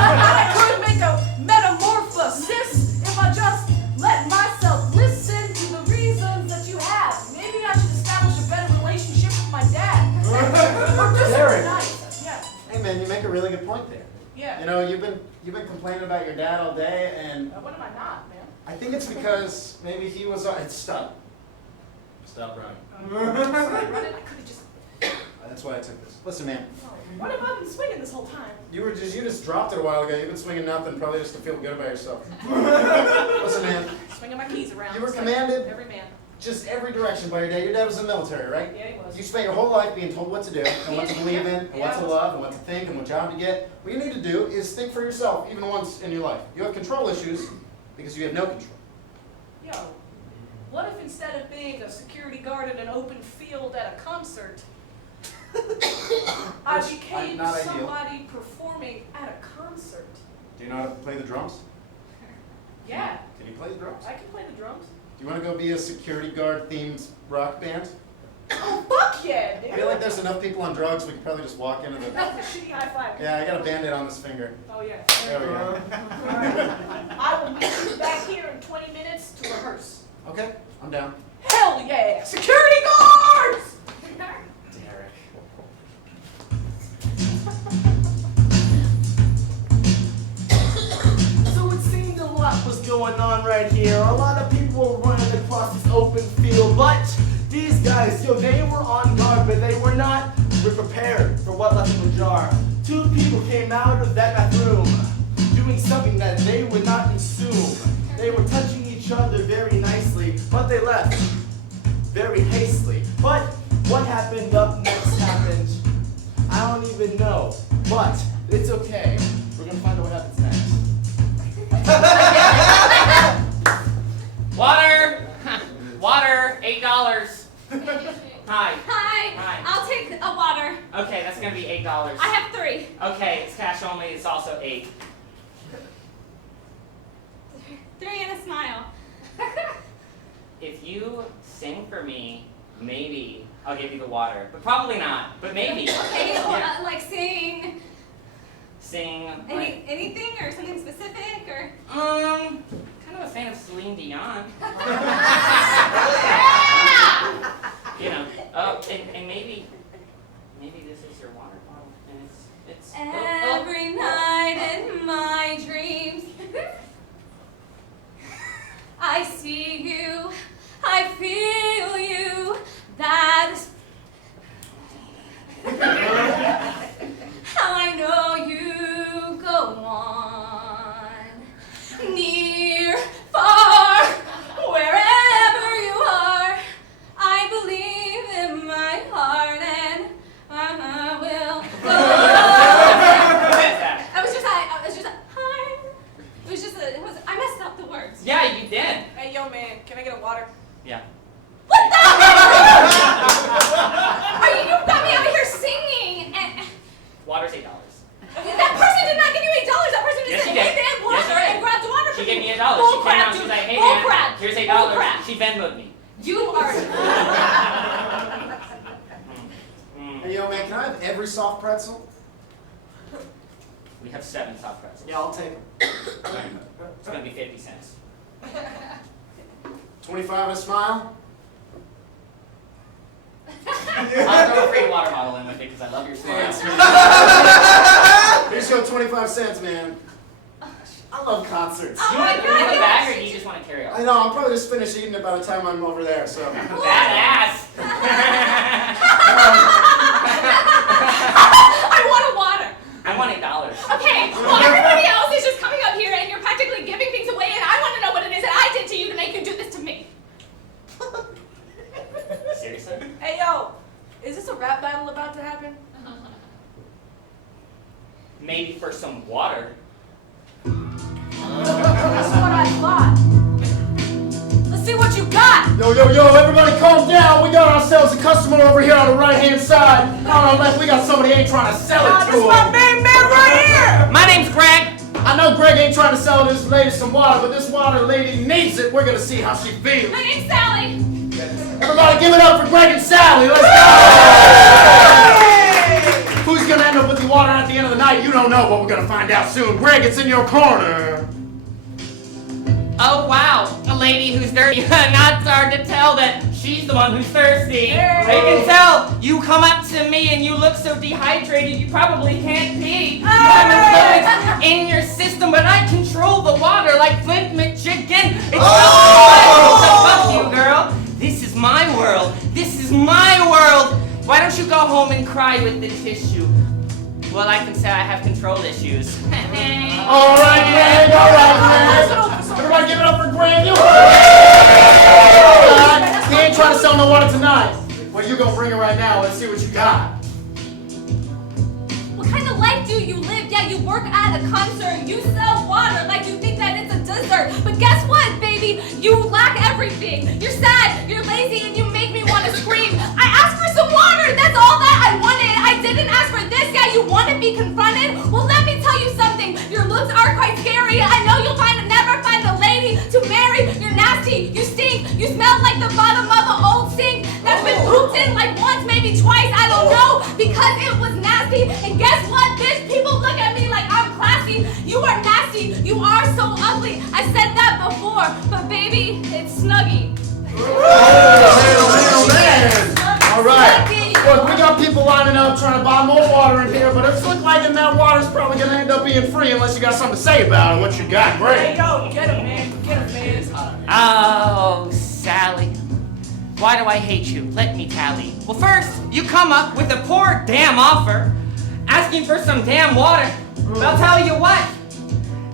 I could make a metamorphosis if I just let myself listen to the reasons that you have. Maybe I should establish a better relationship with my dad. Or just Derek. nice. Yeah. Hey man, you make a really good point there. Yeah. You know, you've been complaining about your dad all day, and What am I not, man? I think it's because maybe he was. Stop running. I could have just. That's why I took this. Listen, man. What have I been swinging this whole time? You just dropped it a while ago. You've been swinging nothing, probably just to feel good about yourself. Listen, man. Swinging my keys around. You were just like commanded every man. just every direction by your dad. Your dad was in the military, right? Yeah, he was. You spent your whole life being told what to do, and what to believe in, and what to love, and what to think, and what job to get. What you need to do is think for yourself, even once in your life. You have control issues because you have no control. Yo, what if instead of being a security guard in an open field at a concert, I became not ideal. somebody performing at a concert? Do you know how to play the drums? Yeah, Can you play the drums? I can play the drums. Do you want to go be a security guard themed rock band? Oh, fuck yeah, dude. I feel like there's enough people on drugs, we could probably just walk into the... That's a shitty high five. Yeah, I got a band-aid on this finger. Oh, yeah. There we go. Alright. I will meet you back here in 20 minutes to rehearse. Okay, I'm down. Hell yeah! Security guards! Derek. So it seemed a lot was going on right here. A lot of people were running across this open field, but these guys, they were on guard, but they were not prepared for what left in the jar. Two people came out of that bathroom doing something that they would not assume. They were touching each other very nicely, but they left very hastily. But what happened up next happened, I don't even know. But it's okay. We're gonna find out what happens next. Water! Water, $8. Hi. Hi. Hi. I'll take a water. Okay, that's gonna be $8. I have 3. Okay, it's cash only, it's also 8. 3 and a smile. If you sing for me, maybe I'll give you the water. But probably not, but maybe. Okay, Yeah. like sing Sing. Like, anything or something specific or? kind of a fan of Celine Dion. You know, and maybe this is your water bottle, and it's Every night in my dreams, I see you, I feel you, that is how I know you go on. Near, far, wherever you are, I believe in my heart and I will go. I messed up the words. Yeah, you did. Hey, yo, man, can I get a water? Yeah. What the hell? You got me out here singing. And Water's $8. that person did not give you $8. That person just Yes, said, she did. hey man, water, Yes, she did. and grabbed water She from gave me. me $1. Bull She came crap, out, she dude. was like, hey Bull man, crap. here's Bull $8. crap. She Venmo'd me. You are. Hey, yo, man, can I have every soft pretzel? We have 7 soft pretzels. Yeah, I'll take them. It's gonna be 50 cents. 25 and a smile? I'll throw a free water bottle in with it because I love your smile. Here's your 25 cents, man. I love concerts. Oh You my want God, to you bag or do you just want to carry I on? know, I'll probably just finish eating it by the time I'm over there, so. Badass! I want a water. I want $8. Okay, well everybody else is just coming up here and you're practically giving things away and I want to know what it is that I did to you to make you do this to me. Seriously? Hey, yo, is this a rap battle about to happen? Maybe for some water. That's what I thought. Let's see what you got. Yo, everybody calm down. We got ourselves a customer over here on the right-hand side. On the left, we got somebody ain't trying to sell it to This is my main man right here. My name's Greg. I know Greg ain't trying to sell this lady some water, but this water lady needs it. We're gonna see how she feels. My name's Sally. Everybody give it up for Greg and Sally. Let's go! Who's gonna end up with the water at the end of the night, you don't know, but we're gonna find out soon. Greg, it's in your corner. Oh wow, a lady who's dirty. Not hard to tell that she's the one who's thirsty. I can tell. You come up to me and you look so dehydrated you probably can't pee. You have fluids in your system, but I control the water like Flint McChicken. It's so fuck you, girl. This is my world. This is my world. Why don't you go home and cry with the tissue? Well, I can say I have control issues. All right, Greg. Everybody give it up for Greg. He ain't trying to sell no water tonight. Well, you gonna bring it right now. Let's see what you got. What kind of life do you live? Yeah, you work at a concert, you sell water like you think that it's a dessert. But guess what, baby? You lack everything. You're sad, you're lazy, and you make me want to scream. I asked for some water, that's all that I wanted. I didn't ask for this. Yeah, you want to be confronted? Well, let me tell you something. Your looks are quite scary. I know you'll never find a lady to marry. You're nasty, you stink, you smell like the bottom of an old sink that's been pooped in like once, maybe twice, I don't know, because it was nasty. And guess what, bitch? People look at me like I'm classy. You are nasty, you are so ugly. I said that before, but baby, it's Snuggy. All right. Look, we got people lining up trying to buy more water in here, but it's looking like that water's probably gonna end up being free unless you got something to say about it. What you got, Greg? Hey, yo, get him, man. Get him, man. Oh, Sally. Why do I hate you? Let me tally. Well, first, you come up with a poor damn offer, asking for some damn water. But I'll tell you what,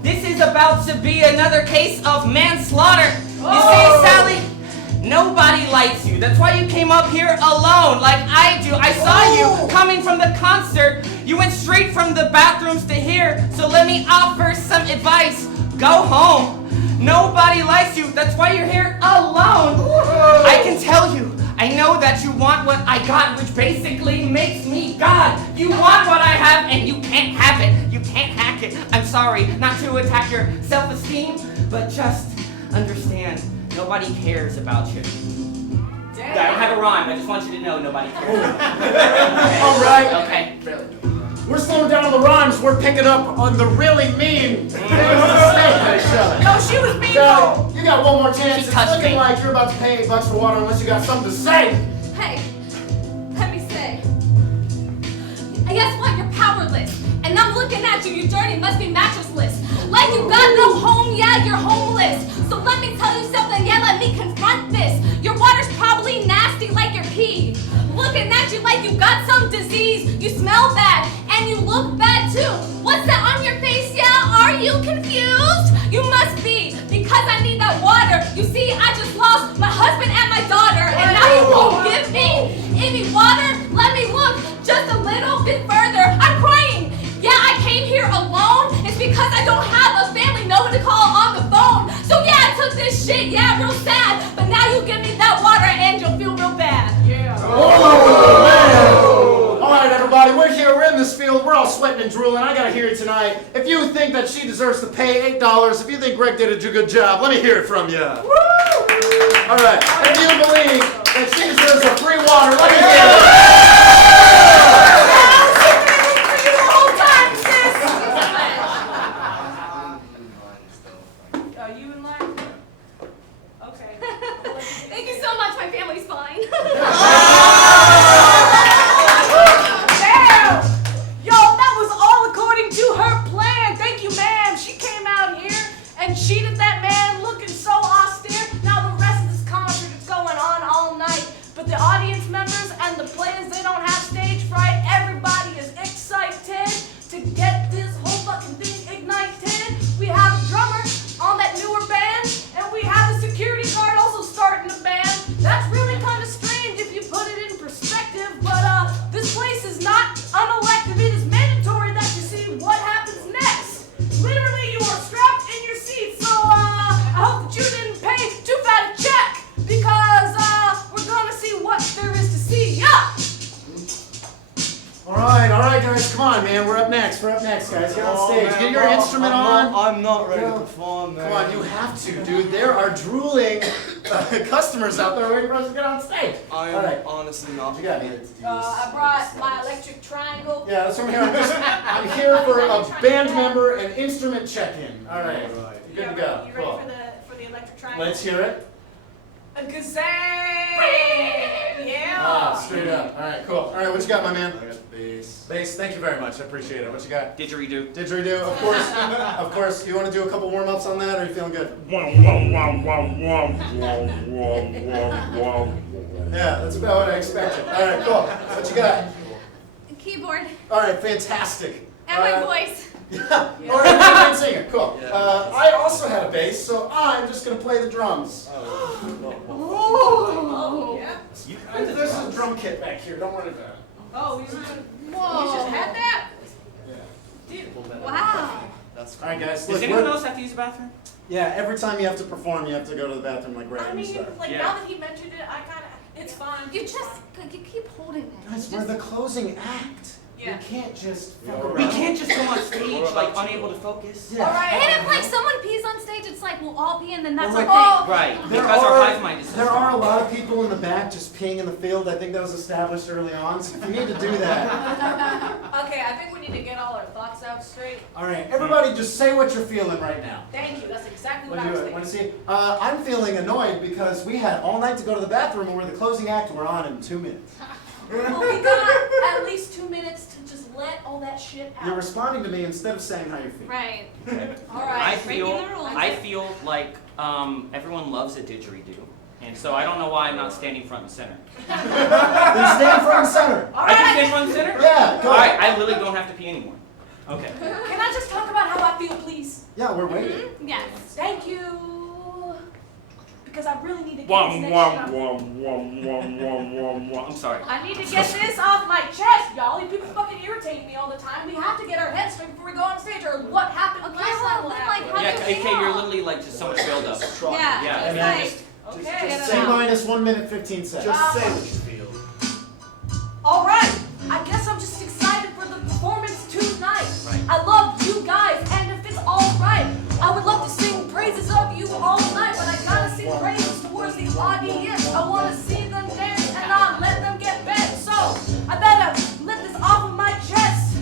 this is about to be another case of manslaughter. You see, Sally, nobody likes you. That's why you came up here alone, like I do. I saw you coming from the concert. You went straight from the bathrooms to here. So let me offer some advice. Go home. Nobody likes you. That's why you're here alone. I can tell you. I know that you want what I got, which basically makes me God. You want what I have, and you can't have it. You can't hack it. I'm sorry, not to attack your self-esteem, but just understand, nobody cares about you. I don't have a rhyme. I just want you to know nobody cares about you. All right. Okay. We're slowing down on the rhymes. We're picking up on the really mean things to say to each other. No, she was mean. So, you got one more chance. She It's touched looking me. like you're about to pay $8 for water unless you got something to say. Hey, let me say. Guess what? You're powerless. And I'm looking at you. Your journey must be mattressless. Like you got no home, yeah, you're homeless. So let me tell you something, yeah, let me confront this. Your water's probably nasty like your pee. Looking at you like you got some disease. You smell bad, and you look bad too. What's that on your face, yeah? Are you confused? You must be, because I need that water. You see, I just lost my husband and my daughter, and now you won't give me any water? Let me look just a little bit further. I'm crying. Yeah, I came here alone. It's because I don't have a family, no one to call on the phone. So yeah, I took this shit, yeah, real sad. But now you give me that water and you'll feel real bad. Yeah. Oh, man. All right, everybody, we're here. We're in this field. We're all sweating and drooling. I gotta hear it tonight. If you think that she deserves to pay $8, if you think Greg did a good job, let me hear it from you. Woo! All right. If you believe that she deserves a free water, let me hear it. You in line? Okay. Thank you so much. My family's fine. Damn! Yo, that was all according to her plan. Thank you, ma'am. She came out here and cheated that man looking so austere. Now the rest of this concert is going on all night. But the audience members and the players on, man. We're up next. We're up next, guys. Get on Oh, stage. man, Get your instrument on. I'm not ready Go. to perform, man. Come on, you have to, dude. There are drooling customers out there waiting for us to get on stage. I am All right. honestly not What you got, ready man? to do this. I brought my electric triangle. Yeah, that's from here. I'm here for a band member and instrument check-in. All right. You Good to ready, go. you ready Cool. for the electric triangle? Let's hear it. A gazang! Yeah! Ah, straight up. All right, cool. All right, what you got, my man? I got the bass. Bass, thank you very much. I appreciate it. What you got? Didgeridoo. Didgeridoo, of course. Of course. You want to do a couple warm-ups on that, or are you feeling good? Yeah, that's about what I expected. All right, cool. What you got? Keyboard. All right, fantastic. And my voice. Yeah. All right, you can sing it. Cool. I also had a bass, so I'm just going to play the drums. Oh, yeah. There's a drum kit back here. Don't worry about it. Oh, you Whoa. just had that? Yeah. Wow. That's All right, guys. Does look, anyone we're- else have to use the bathroom? Yeah, every time you have to perform, you have to go to the bathroom like right I in the mean, start. like Yeah. now that he mentioned it, I kind of, it's fine. You keep holding it. Guys, we're the closing act. Yeah. We can't just fuck We around. We can't just come on stage like unable to focus. Yeah. All right. And if like someone pees on stage, it's like we'll all pee and then that's Well, our like- thing. Right, There because our are- hive mind is so There strong. are a lot of people in the back just peeing in the field. I think that was established early on. So if you need to do that, Okay, I think we need to get all our thoughts out straight. all right, everybody, just say what you're feeling right now. Thank you. That's exactly what Want I to was do it? Want thinking. to see? I'm feeling annoyed because we had all night to go to the bathroom, and we're the closing act. And we're on in 2 minutes. Well, we got at least 2 minutes to just let all that shit out. You're responding to me instead of saying how you feel. Right. All I right. feel, Breaking the rules. I feel like everyone loves a didgeridoo, and so I don't know why I'm not standing front and center. Then stand front and center. All I can right. stand front and center? Yeah, go. All right, I literally don't have to pee anymore. Okay. Can I just talk about how I feel, please? Yeah, we're waiting. Mm-hmm. Yes. Thank you. Because I really need to get this Wom, next wom, shit off. wom, wom, wom, wom, wom, wom. I'm sorry. I need to get this off my chest, y'all. You people fucking irritate me all the time. We have to get our heads straight before we go on stage, or what happened Okay, last well, time will then, happen. like, how Yeah, do you AK, feel? you're literally like just so much buildup. Yeah. Yeah, It's and like, just Okay. Just C minus 1 minute 15 seconds. Just say what you feel. All right. I guess I'm just excited for the performance tonight. Right. I love you guys, and if it's all right, I would love to sing praises of you all night, but I gotta sing praises towards the audience. I wanna see them dance and not let them get bent. So I better let this off of my chest.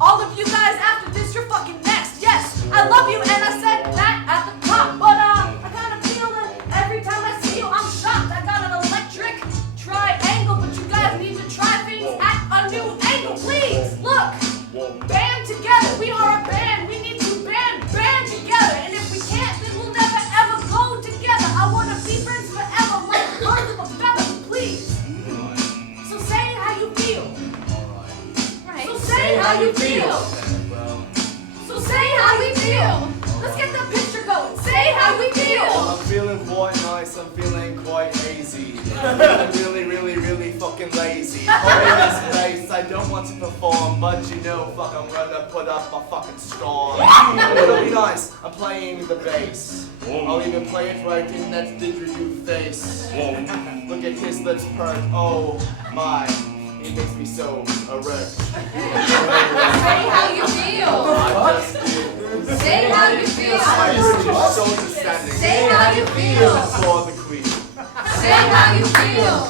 All of you guys, after this, you're fucking next. Yes, I love you, and I said that at the top, but I kind of feel that every time I see you, I'm shocked. I got an electric triangle, but you guys need to try things at a new angle, please. Look, band together. We are a band. We need to band together, and if we can't, then we'll never ever go together. I wanna be friends forever, like birds of a feather, please. So say how you feel. right. So say how you feel. Well, So say how we feel. Let's get the picture going. Say how we feel. I'm feeling quite nice, I'm feeling quite hazy. I'm feeling really fucking lazy. I'm in this place, I don't want to perform, but you know, fuck, I'm gonna put up my fucking storm. It'll be nice, I'm playing the bass. I'll even play it right in that didgeridoo face. Look at his lips perk, oh my. He makes me so erect. Say how you feel. I just do. Say how you feel. Shoulders standing. Say how you feel. For the queen. Say how you feel.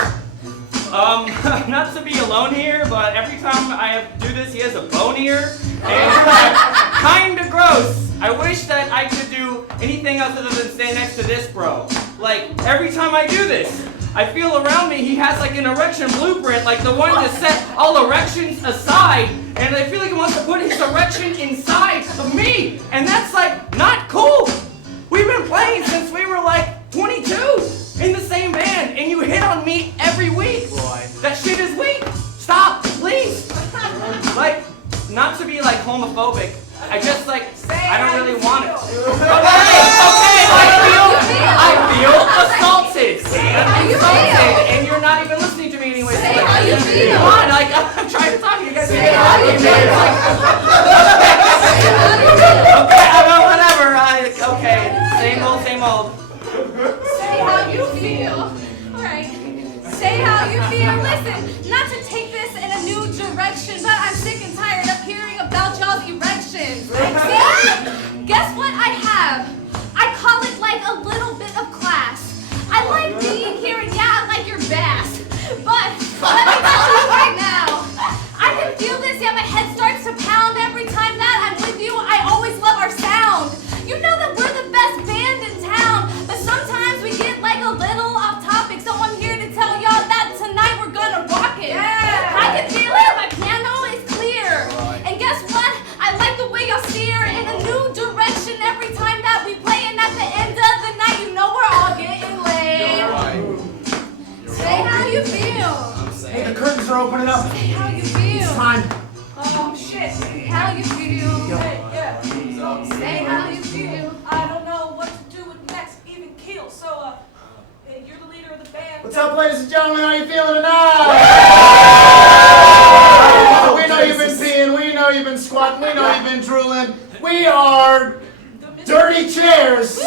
Not to be alone here, but every time I do this, he has a bone ear, and kinda gross. I wish that I could do anything else other than stand next to this bro. Like, every time I do this, I feel around me he has like an erection blueprint, like the one to set all erections aside, and I feel like he wants to put his erection inside of me, and that's like not cool. We've been playing since we were like 22 in the same band, and you hit on me every week. Boy. That shit is weak. Stop, please. Like, not to be like homophobic. I just like, I don't really want it. Okay, I feel assaulted. I'm insulted, and you're not even listening to me anyway. Say how you feel. Come on, like, I'm trying to talk to you guys. Say how you feel. Okay, I know, whatever. Okay, same old. Say how you feel. Alright. Say how you feel. Listen, not to take this in a new direction, but I'm sick and tired up here are opening up. Say how you It's feel. time. Oh shit. How you feel. Hey, yeah. Say how you feel. I don't know what to do with next even keel. So, you're the leader of the band. What's up, ladies and gentlemen? How you feeling tonight? We know you've been peeing. We know you've been squatting. We know you've been drooling. We are Dirty Chairs.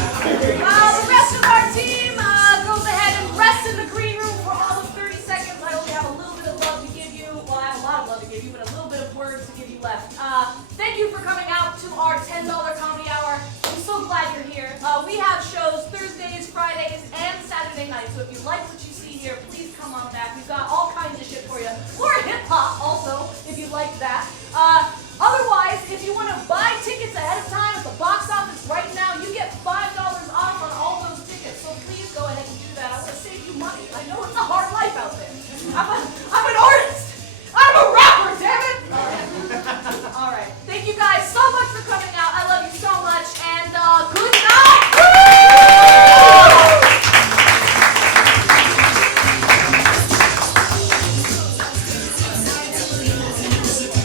The rest of our team goes ahead and rests in the green room for all of 30 seconds. I only have a little bit of love to give you. Well, I have a lot of love to give you, but a little bit of words to give you left. Thank you for coming out to our $10 comedy hour. I'm so glad you're here. We have shows Thursdays, Fridays, and Saturday nights. So if you like what you see here, please come on back. We've got all kinds of shit for you. More hip hop also, if you like that.